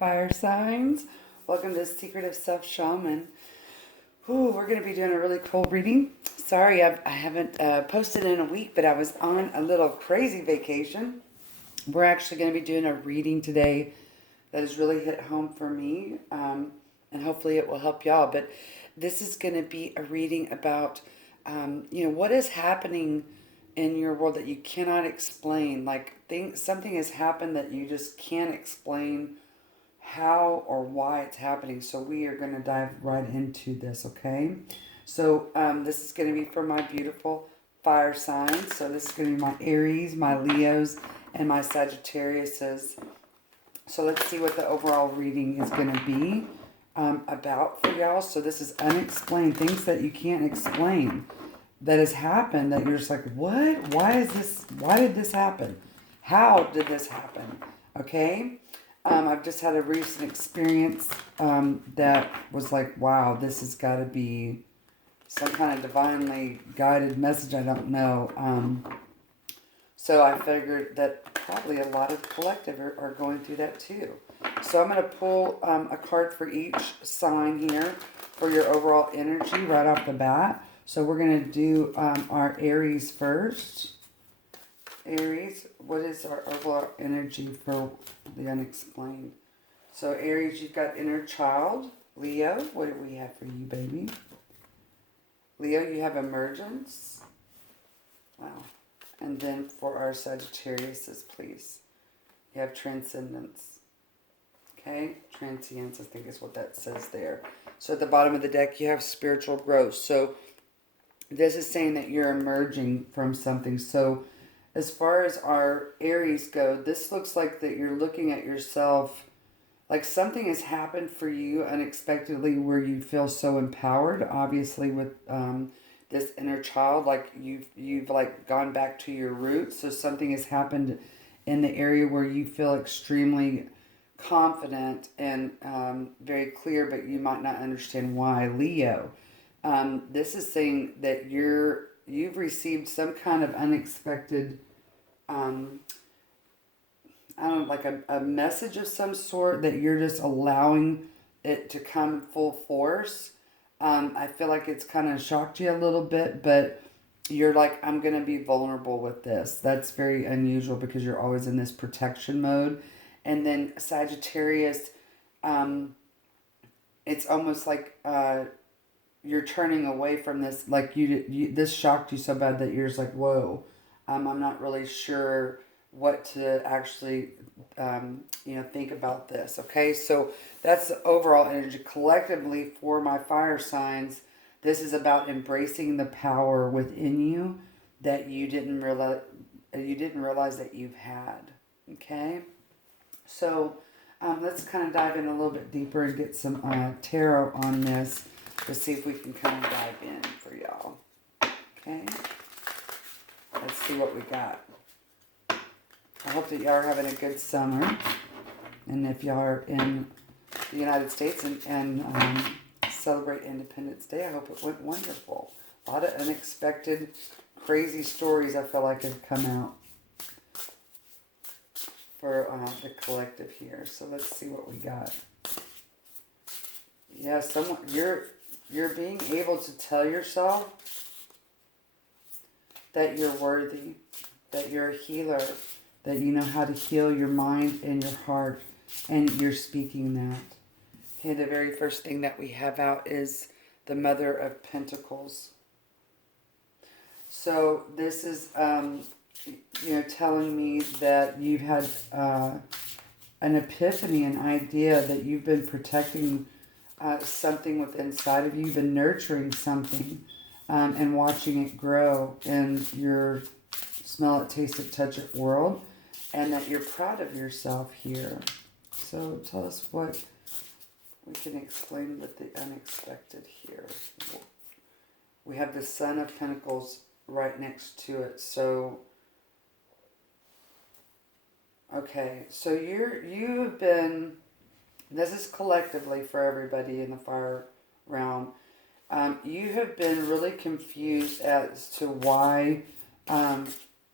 fire signs. Welcome to Secretive Self Shaman. Ooh, we're going to be doing a really cool reading. Sorry, I haven't posted in a week, but I was on a little crazy vacation. We're actually going to be doing a reading today that has really hit home for me, and hopefully it will help y'all. But this is going to be a reading about, what is happening in your world that you cannot explain. Like something has happened that you just can't explain how or why it's happening. So we are going to dive right into this, okay? So this is going to be for my beautiful fire signs. So this is going to be my Aries, my Leos, and my Sagittariuses. So let's see what the overall reading is going to be about for y'all. So this is unexplained, things that you can't explain that has happened that you're just like, what? Why is this? Why did this happen? How did this happen? Okay? I've just had a recent experience that was like, wow, this has got to be some kind of divinely guided message. I don't know. So I figured that probably a lot of the collective are going through that too. So I'm going to pull a card for each sign here for your overall energy right off the bat. So we're going to do our Aries first. Aries, what is our overall energy for the unexplained? So Aries, you've got inner child. Leo, what do we have for you, baby? Leo, you have emergence. Wow. And then for our Sagittariuses, please, you have transcendence. Okay, transience, I think is what that says there. So at the bottom of the deck, you have spiritual growth. So this is saying that you're emerging from something. So as far as our Aries go, this looks like that you're looking at yourself like something has happened for you unexpectedly where you feel so empowered, obviously with this inner child, like you've like gone back to your roots. So something has happened in the area where you feel extremely confident and very clear, but you might not understand why. Leo, this is saying that you've received some kind of unexpected, I don't know, like a message of some sort that you're just allowing it to come full force. I feel like it's kind of shocked you a little bit, but you're like, I'm going to be vulnerable with this. That's very unusual because you're always in this protection mode. And then Sagittarius, it's almost like you're turning away from this. Like this shocked you so bad that you're just like, whoa, I'm not really sure what to actually, think about this. Okay, so that's the overall energy. Collectively, for my fire signs, this is about embracing the power within you that you didn't realize that you've had. Okay, so let's kind of dive in a little bit deeper and get some tarot on this to see if we can kind of dive in for y'all. Okay, let's see what we got. I hope that y'all are having a good summer. And if y'all are in the United States and celebrate Independence Day, I hope it went wonderful. A lot of unexpected, crazy stories I feel like have come out for the collective here. So let's see what we got. Yeah, you're being able to tell yourself that you're worthy, that you're a healer, that you know how to heal your mind and your heart, and you're speaking that. Okay, the very first thing that we have out is the Mother of Pentacles. So this is, telling me that you've had an epiphany, an idea that you've been protecting something within inside of you, you've been nurturing something and watching it grow in your smell it, taste it, touch it world, and that you're proud of yourself here. So tell us what we can explain with the unexpected here. We have the Son of Pentacles right next to it. So, okay, so you've been, this is collectively for everybody in the fire realm. You have been really confused as to why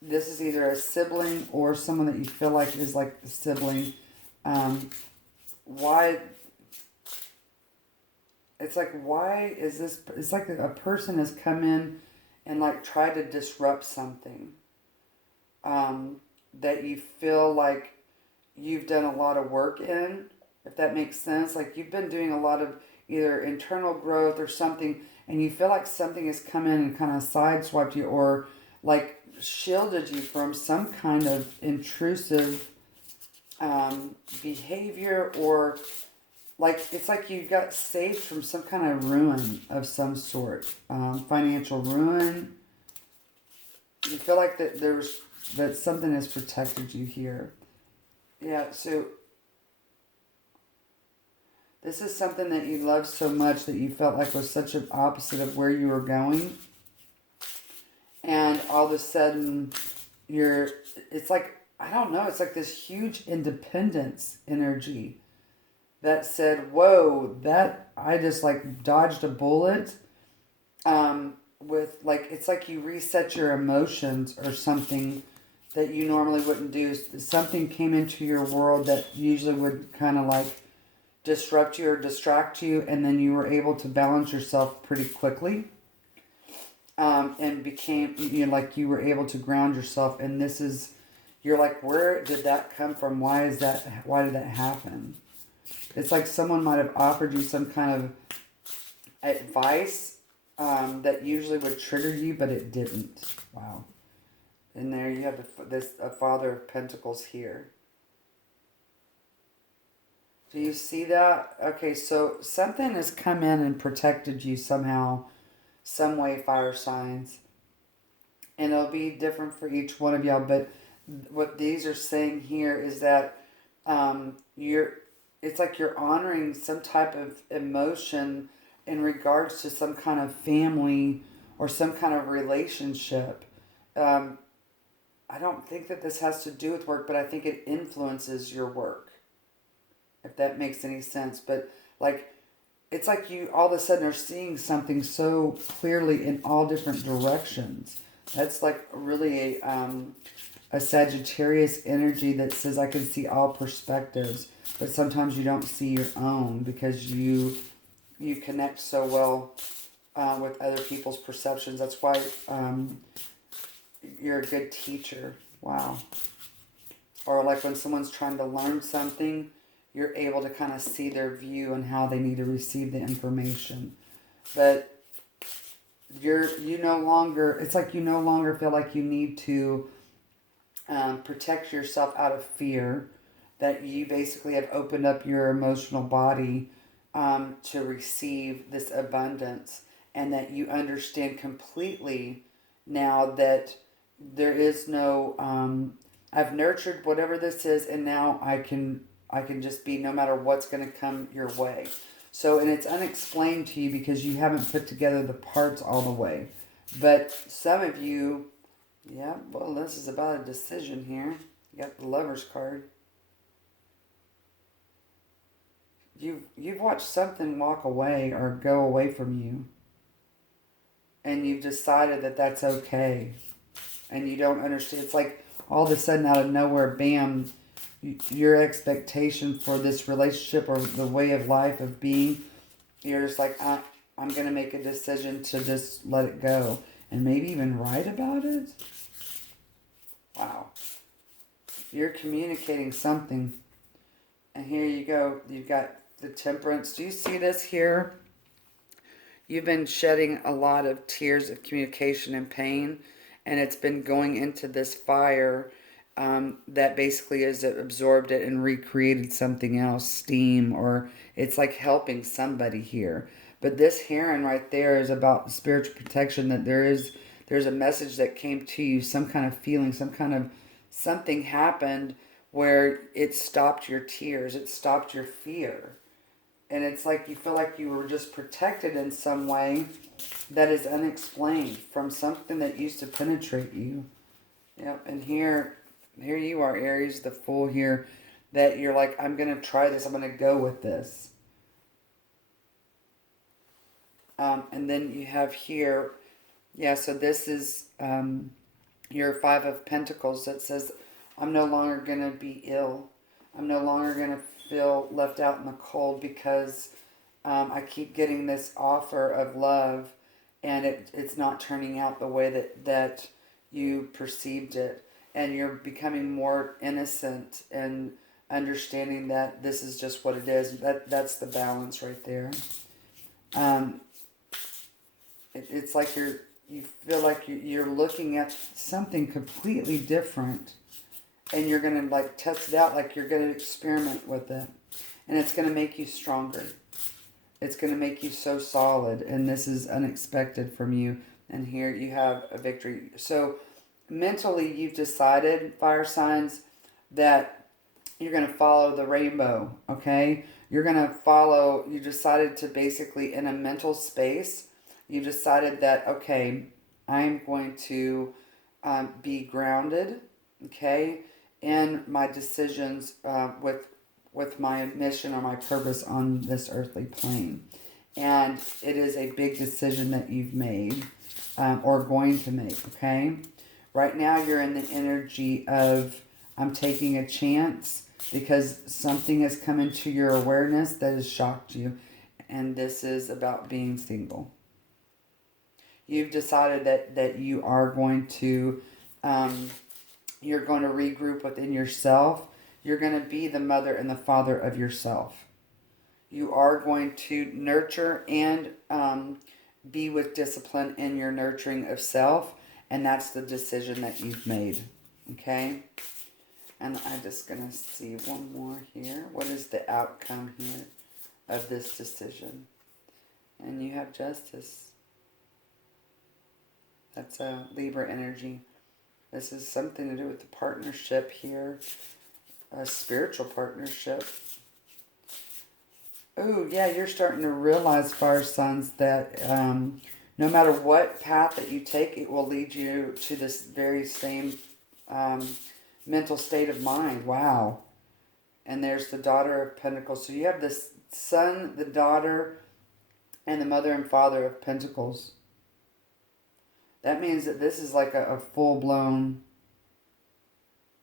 this is either a sibling or someone that you feel like is like a sibling why, it's like, why is this, it's like a person has come in and like tried to disrupt something that you feel like you've done a lot of work in, if that makes sense. Like you've been doing a lot of either internal growth or something, and you feel like something has come in and kind of sideswiped you or like shielded you from some kind of intrusive behavior, or like it's like you got saved from some kind of ruin of some sort, financial ruin. You feel like that something has protected you here. Yeah, so this is something that you love so much that you felt like was such an opposite of where you were going. And all of a sudden, it's like, I don't know, it's like this huge independence energy that said, whoa, that, I just like dodged a bullet. With like, it's like you reset your emotions or something that you normally wouldn't do. Something came into your world that usually would kind of like disrupt you or distract you, and then you were able to balance yourself pretty quickly, and became, you know, like you were able to ground yourself. And this is, you're like, where did that come from? Why did that happen? It's like someone might have offered you some kind of advice that usually would trigger you, but it didn't. Wow. And there you have a Father of Pentacles here. Do you see that? Okay, so something has come in and protected you somehow, some way, fire signs. And it'll be different for each one of y'all, but what these are saying here is that it's like you're honoring some type of emotion in regards to some kind of family or some kind of relationship. I don't think that this has to do with work, but I think it influences your work, if that makes any sense. But like, it's like you all of a sudden are seeing something so clearly in all different directions. That's like really a Sagittarius energy that says I can see all perspectives, but sometimes you don't see your own because you connect so well with other people's perceptions. That's why you're a good teacher. Wow. Or like when someone's trying to learn something, you're able to kind of see their view and how they need to receive the information. But you no longer, it's like you no longer feel like you need to protect yourself out of fear, that you basically have opened up your emotional body to receive this abundance, and that you understand completely now that there is no, I've nurtured whatever this is, and now I can just be no matter what's going to come your way. So, and it's unexplained to you because you haven't put together the parts all the way. But some of you, yeah, well, this is about a decision here. You got the Lover's card. You've watched something walk away or go away from you, and you've decided that that's okay, and you don't understand. It's like all of a sudden out of nowhere, bam, your expectation for this relationship or the way of life of being, you're just like, I'm going to make a decision to just let it go, and maybe even write about it. Wow. You're communicating something. And here you go. You've got the Temperance. Do you see this here? You've been shedding a lot of tears of communication and pain, and it's been going into this fire that basically has absorbed it and recreated something else, steam, or it's like helping somebody here. But this heron right there is about spiritual protection, that there's a message that came to you, some kind of feeling, some kind of something happened where it stopped your tears, it stopped your fear. And it's like you feel like you were just protected in some way that is unexplained from something that used to penetrate you. Yep, and here you are, Aries, the Fool here, that you're like, I'm going to try this, I'm going to go with this. And then you have here, yeah, so this is your Five of Pentacles that says, I'm no longer going to be ill. I'm no longer going to feel left out in the cold because I keep getting this offer of love, and it's not turning out the way that you perceived it. And you're becoming more innocent and understanding that this is just what it is. That's the balance right there. Um, it's like you feel like you're looking at something completely different, and you're gonna like test it out, like you're gonna experiment with it, and it's gonna make you stronger. It's gonna make you so solid, and this is unexpected from you. And here you have a victory. So mentally, you've decided, fire signs, that you're going to follow the rainbow, okay? You're going to follow, you decided to basically, in a mental space, you decided that, okay, I'm going to be grounded, okay, in my decisions with my mission or my purpose on this earthly plane. And it is a big decision that you've made or going to make, okay? Right now you're in the energy of I'm taking a chance because something has come into your awareness that has shocked you. And this is about being single. You've decided that you are going to, you're going to regroup within yourself. You're going to be the mother and the father of yourself. You are going to nurture and be with discipline in your nurturing of self. And that's the decision that you've made. Okay? And I'm just going to see one more here. What is the outcome here of this decision? And you have justice. That's a Libra energy. This is something to do with the partnership here. A spiritual partnership. Oh, yeah, you're starting to realize, fire signs, that no matter what path that you take, it will lead you to this very same mental state of mind. Wow. And there's the daughter of Pentacles. So you have this son, the daughter, and the mother and father of Pentacles. That means that this is like a full-blown...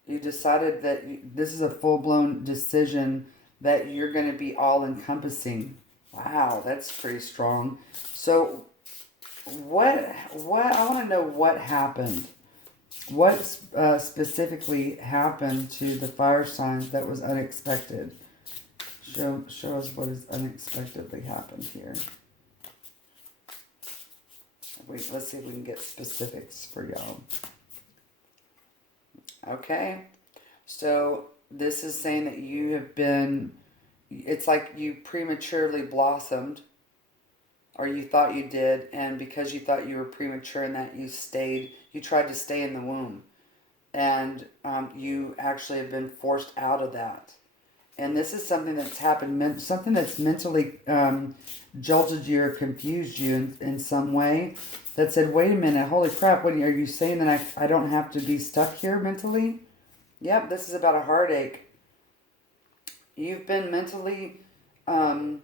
You decided that this is a full-blown decision that you're going to be all-encompassing. Wow, that's pretty strong. So what I want to know what happened. What specifically happened to the fire signs that was unexpected? Show us what has unexpectedly happened here. Wait, let's see if we can get specifics for y'all. Okay, so this is saying that you have been, it's like you prematurely blossomed, or you thought you did, and because you thought you were premature in that, you tried to stay in the womb, and you actually have been forced out of that. And this is something that's happened, something that's mentally jolted you or confused you in some way, that said, wait a minute, holy crap, what are you saying that I don't have to be stuck here mentally? Yep, this is about a heartache. You've been mentally kind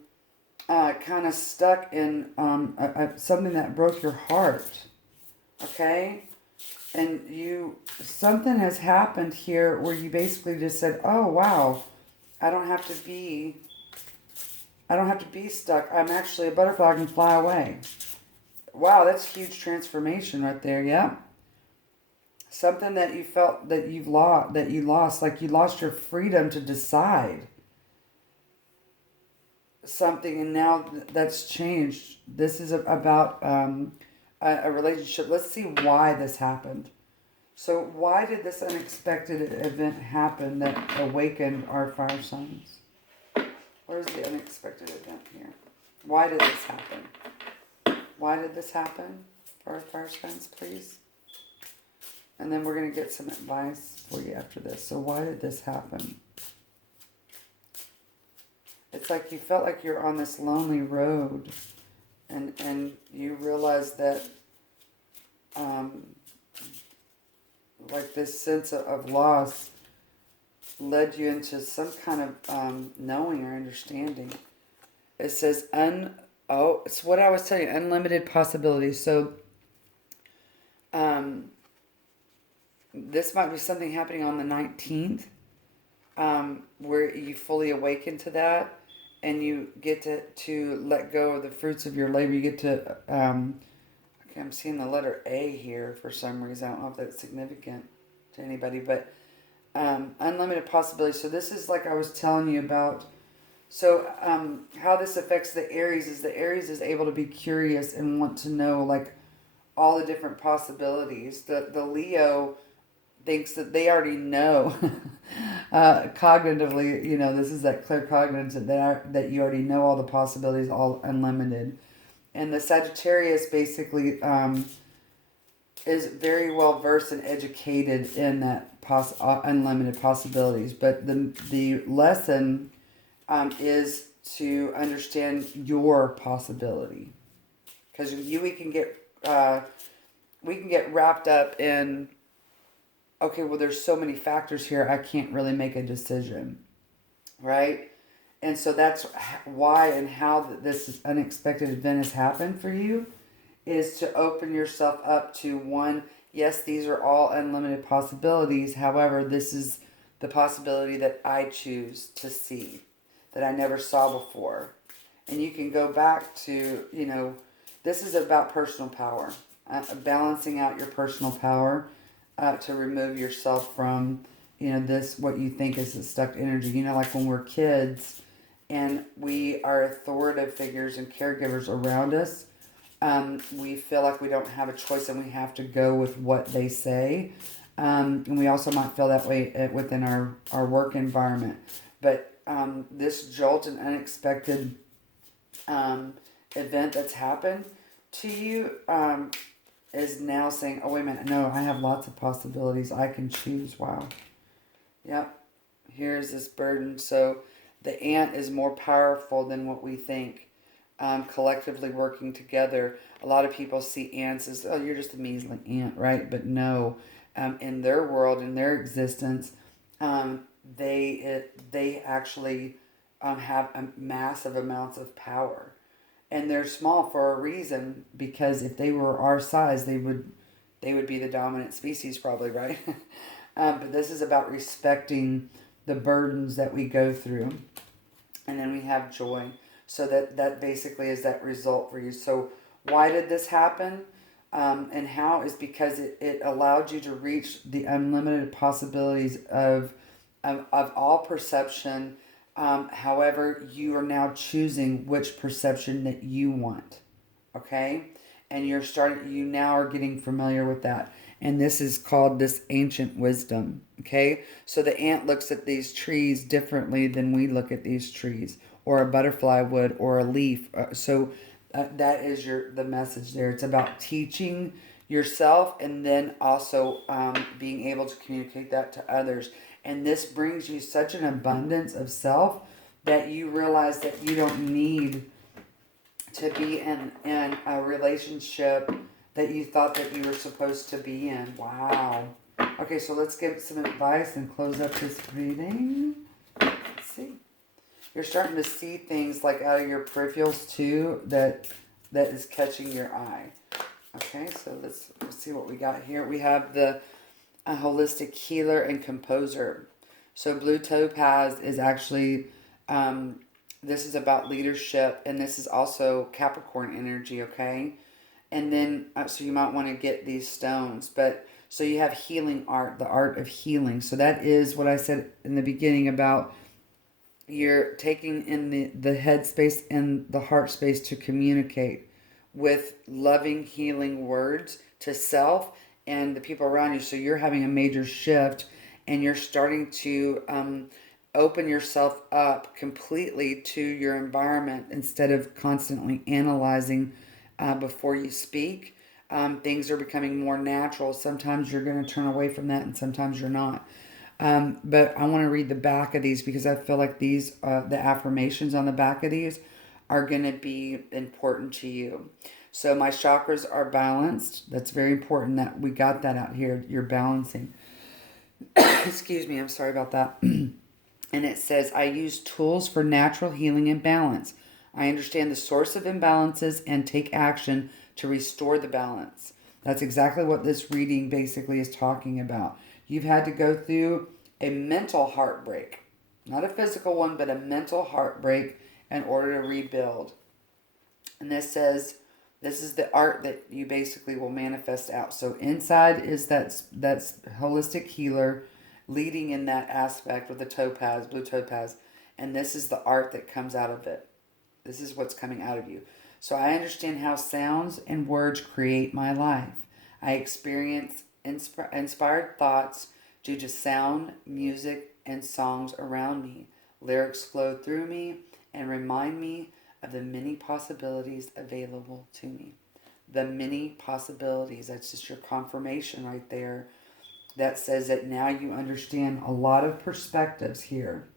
of stuck in something that broke your heart, okay? And something has happened here where you basically just said, oh, wow, I don't have to be stuck. I'm actually a butterfly. I can fly away. Wow, that's huge transformation right there. Yeah. Something that you felt that you lost, like you lost your freedom to decide something, and now that's changed. This is about a relationship. Let's see why this happened. So why did this unexpected event happen that awakened our fire signs? Where's the unexpected event here? Why did this happen? Why did this happen for our fire signs, please? And then we're going to get some advice for you after this. So why did this happen? It's like you felt like you're on this lonely road, and you realize that like this sense of loss led you into some kind of knowing or understanding. It says, it's what I was telling you, unlimited possibilities. So this might be something happening on the 19th. where you fully awaken to that, and you get to let go of the fruits of your labor. You get to, okay, I'm seeing the letter A here for some reason. I don't know if that's significant to anybody, but unlimited possibilities. So this is like I was telling you about. So how this affects the Aries is the Aries is able to be curious and want to know like all the different possibilities. The Leo thinks that they already know cognitively. This is that clear cognitive that you already know all the possibilities, all unlimited. And the Sagittarius basically is very well versed and educated in that unlimited possibilities. But the lesson is to understand your possibility, because we can get wrapped up in, okay, well, there's so many factors here, I can't really make a decision, right? And so that's why and how this unexpected event has happened for you, is to open yourself up to one, yes, these are all unlimited possibilities. However, this is the possibility that I choose to see, that I never saw before. And you can go back to, this is about personal power, balancing out your personal power to remove yourself from, this, what you think is a stuck energy. Like when we're kids and we are authoritative figures and caregivers around us, we feel like we don't have a choice and we have to go with what they say. And we also might feel that way within our work environment. But this jolt and unexpected event that's happened to you is now saying, oh, wait a minute, no, I have lots of possibilities. I can choose. Wow. Yep. Here's this burden. So the ant is more powerful than what we think. Collectively working together. A lot of people see ants as, oh, you're just a measly ant, right? But no, in their world, in their existence, they actually have massive amounts of power, and they're small for a reason, because if they were our size, they would be the dominant species, probably, right? But this is about respecting the burdens that we go through, and then we have joy. So that basically is that result for you. So why did this happen? And how is because it allowed you to reach the unlimited possibilities of all perception. However, you are now choosing which perception that you want. Okay? And you now are getting familiar with that. And this is called this ancient wisdom. Okay? So the ant looks at these trees differently than we look at these trees, or a butterfly would, or a leaf. So that is the message there. It's about teaching yourself, and then also being able to communicate that to others. And this brings you such an abundance of self that you realize that you don't need to be in a relationship that you thought that you were supposed to be in. Wow. Okay, so let's give some advice and close up this reading. Let's see. You're starting to see things like out of your peripherals too that is catching your eye. Okay, so let's see what we got here. We have the holistic healer and composer. So blue topaz is actually, this is about leadership, and this is also Capricorn energy, okay? And then, so you might want to get these stones. But, so you have healing art, the art of healing. So that is what I said in the beginning about you're taking in the head space and the heart space to communicate with loving, healing words to self and the people around you. So you're having a major shift, and you're starting to open yourself up completely to your environment instead of constantly analyzing before you speak. Things are becoming more natural. Sometimes you're going to turn away from that, and sometimes you're not. But I want to read the back of these, because I feel like these, the affirmations on the back of these are going to be important to you. So my chakras are balanced. That's very important that we got that out here. You're balancing. Excuse me. I'm sorry about that. And it says, I use tools for natural healing and balance. I understand the source of imbalances and take action to restore the balance. That's exactly what this reading basically is talking about. You've had to go through a mental heartbreak, not a physical one, but a mental heartbreak in order to rebuild. And this says this is the art that you basically will manifest out. So inside is that's holistic healer leading in that aspect with the topaz, blue topaz, and this is the art that comes out of it. This is what's coming out of you. So I understand how sounds and words create my life. I experience inspired thoughts due to sound, music, and songs around me. Lyrics flow through me and remind me of the many possibilities available to me. The many possibilities. That's just your confirmation right there. That says that now you understand a lot of perspectives here.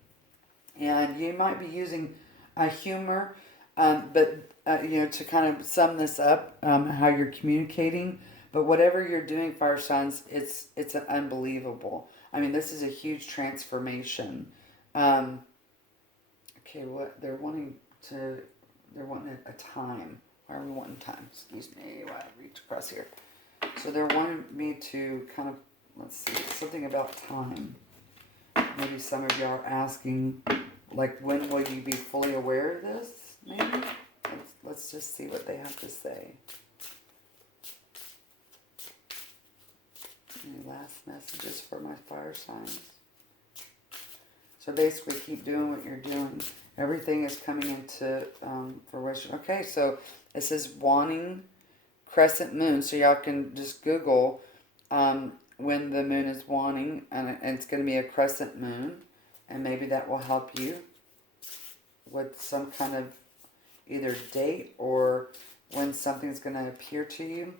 And you might be using a humor, but to kind of sum this up, how you're communicating. But whatever you're doing, fire signs, it's unbelievable. I mean, this is a huge transformation. Um, okay, what they're wanting a time. Why are we wanting time? Excuse me, while I reach across here. So they're wanting me to kind of, let's see, something about time. Maybe some of y'all are asking, like, when will you be fully aware of this? Maybe? Let's just see what they have to say. Any last messages for my fire signs? So basically, keep doing what you're doing. Everything is coming into fruition. Okay, so it says wanting crescent moon. So y'all can just Google when the moon is waning, and it's going to be a crescent moon. And maybe that will help you with some kind of either date or when something's going to appear to you.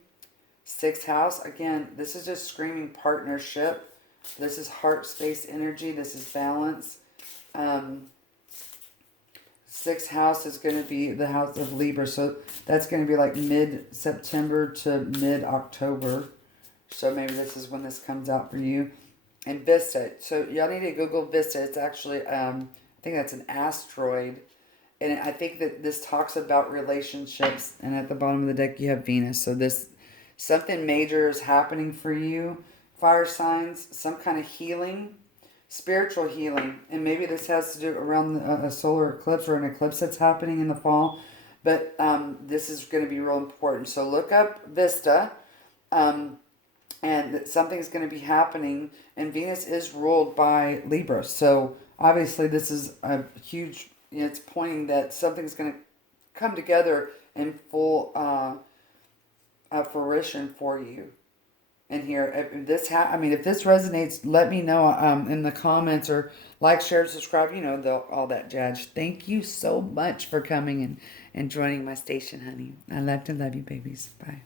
Sixth house, again, this is just screaming partnership. This is heart space energy. This is balance. Sixth house is going to be the house of Libra. So that's going to be like mid-September to mid-October. So maybe this is when this comes out for you. And Vista. So y'all need to Google Vista. It's actually, I think that's an asteroid. And I think that this talks about relationships. And at the bottom of the deck, you have Venus. So this, something major is happening for you. Fire signs, some kind of healing, spiritual healing. And maybe this has to do around a solar eclipse or an eclipse that's happening in the fall. But this is going to be real important. So look up Vista. And something's going to be happening. And Venus is ruled by Libra. So obviously this is a huge, it's pointing that something's going to come together in full fruition for you. And here, if this if this resonates, let me know in the comments, or like, share, subscribe, all that jazz. Thank you so much for coming and joining my station, honey. I love to love you, babies. Bye.